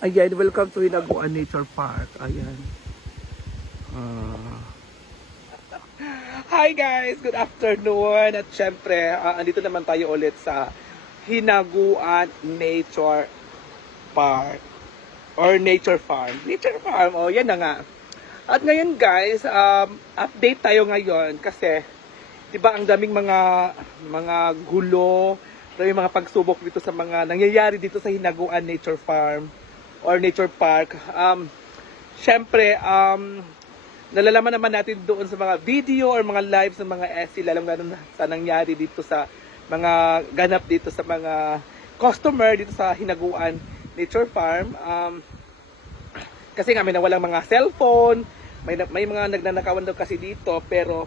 Ayan, welcome to Hinaguan Nature Park. Ayan. Ah. Hi guys! Good afternoon! At syempre, ah, andito naman tayo ulit sa Hinaguan Nature Park. Or Nature Farm. Nature Farm, oh yan na nga. At ngayon guys, um, update tayo ngayon kasi 'di ba ang daming mga mga gulo, daming mga pagsubok dito sa mga nangyayari dito sa Hinaguan Nature Farm or Nature Park. Um, syempre, um, nalalaman naman natin doon sa mga video or mga lives ng mga SC, lalong lalo sa nangyari dito sa mga ganap dito sa mga customer dito sa Hinaguan Nature Farm. Um, kasi nga may nawalang mga cellphone, may, may mga nagnanakawan daw kasi dito, pero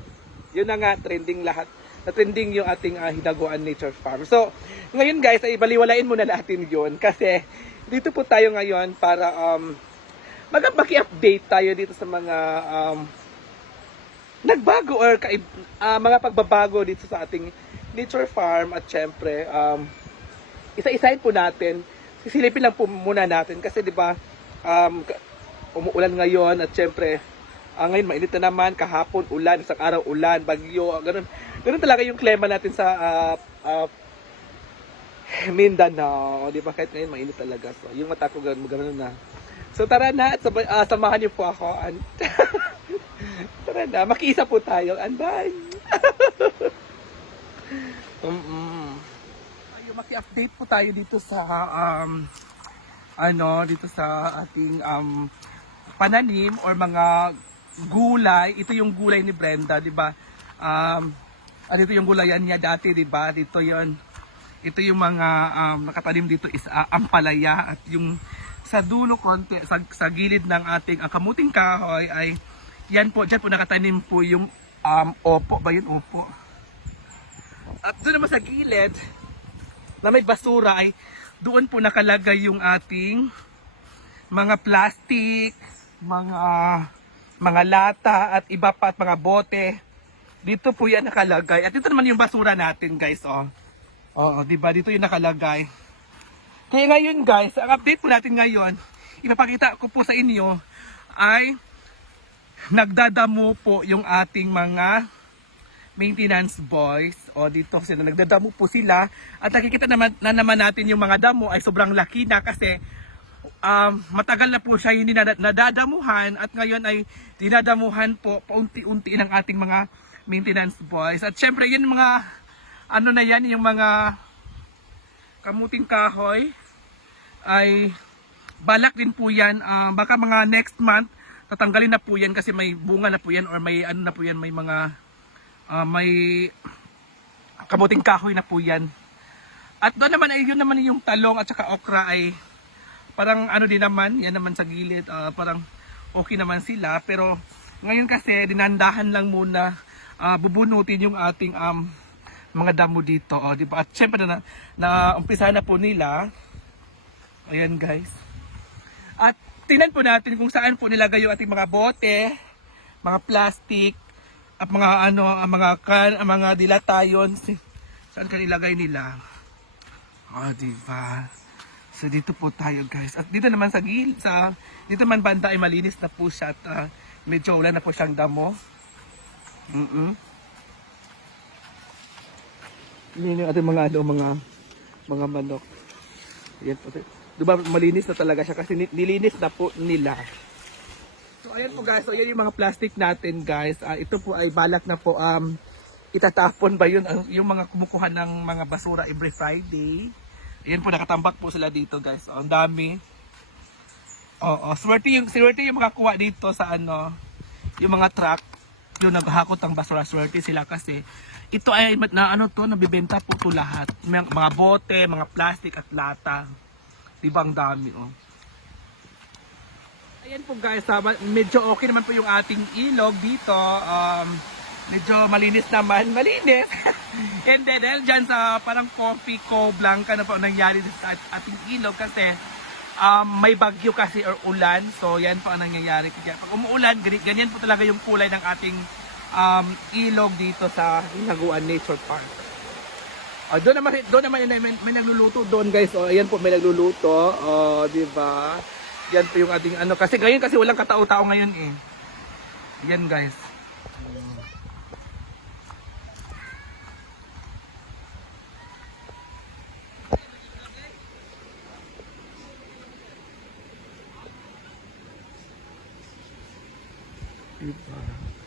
yun na nga, trending lahat. Na trending yung ating ah, Hinaguan Nature Farm. So, ngayon guys, ay baliwalain muna natin yun kasi dito po tayo ngayon para um, mag-update tayo dito sa mga um, nagbago or ah, mga pagbabago dito sa ating nature farm at syempre um, isa-isahin po natin sisilipin lang po muna natin kasi di ba um, umuulan ngayon at syempre ah, ngayon mainit na naman kahapon ulan isang araw ulan bagyo ganun ganun talaga yung klima natin sa ah, ah, Mindanao, di ba? Kahit ngayon mainit talaga. So, yung mata ko ganun, ganun na. So, tara na at ah, samahan niyo po ako. An- tara na, makiisa po tayo. Anday! mm Tayo, maki-update po tayo dito sa um, ano, dito sa ating um, pananim or mga gulay. Ito yung gulay ni Brenda, di ba? Um, ah, dito yung gulayan niya dati, di ba? Dito yon ito yung mga um, nakatanim dito is uh, ampalaya at yung sa dulo konti sa, sa gilid ng ating ang kamuting kahoy ay yan po diyan po nakatanim po yung um, opo ba yun opo at doon naman sa gilid na may basura ay doon po nakalagay yung ating mga plastic mga mga lata at iba pa at mga bote dito po yan nakalagay at ito naman yung basura natin guys oh Oo, di ba? Dito yung nakalagay. Kaya ngayon guys, ang update po natin ngayon, ipapakita ko po sa inyo ay nagdadamo po yung ating mga maintenance boys. O dito sila, nagdadamo po sila. At nakikita naman, na naman natin yung mga damo ay sobrang laki na kasi um, matagal na po siya hindi nada- nadadamuhan at ngayon ay dinadamuhan po paunti-unti ng ating mga maintenance boys. At syempre yun mga ano na yan, yung mga kamuting kahoy ay balak din po yan. ah, baka mga next month tatanggalin na po yan kasi may bunga na po yan or may ano na po yan, may mga ah, may kamuting kahoy na po yan. At doon naman ay yun naman yung talong at saka okra ay parang ano din naman, yan naman sa gilid, ah, parang okay naman sila. Pero ngayon kasi dinandahan lang muna ah, bubunutin yung ating um, mga damo dito. Oh, di ba? At syempre na, na umpisa na po nila. Ayan guys. At tingnan po natin kung saan po nilagay yung ating mga bote, mga plastic, at mga ano, ang mga kan, mga dilatayon. Saan ka nilagay nila? Oh, di ba? So dito po tayo guys. At dito naman sa gil, sa dito man banda ay malinis na po siya at ah, medyo wala na po siyang damo. Mm Yan yung ating mga ano, mga mga manok. Yan po. Diba malinis na talaga siya kasi ni- nilinis na po nila. So ayan po guys, so yan yung mga plastic natin guys. Ah, ito po ay balak na po um itatapon ba yun yung mga kumukuha ng mga basura every Friday. Ayan po nakatambak po sila dito guys. Oh, ang dami. Oo, swerte yung swerte yung makakuha dito sa ano, yung mga truck. Yung naghakot ng basura swerte sila kasi ito ay na ano to nabibenta po to lahat. Mga, mga bote mga plastic at lata. Di ba ang dami oh? Ayan po guys ma- medyo okay naman po yung ating ilog dito. Um, medyo malinis naman malinis and then dahil dyan sa parang coffee co blanca na po ang nangyari sa at- ating ilog kasi um, may bagyo kasi or ulan. So yan po ang nangyayari. Kaya pag umuulan, ganyan po talaga yung kulay ng ating um, ilog dito sa Hinaguan Nature Park. Oh, doon naman doon naman may, may, may nagluluto doon guys. Oh, ayan po may nagluluto. Oh, di ba? Yan po yung ating ano. Kasi ngayon kasi walang katao-tao ngayon eh. Yan guys. Diba?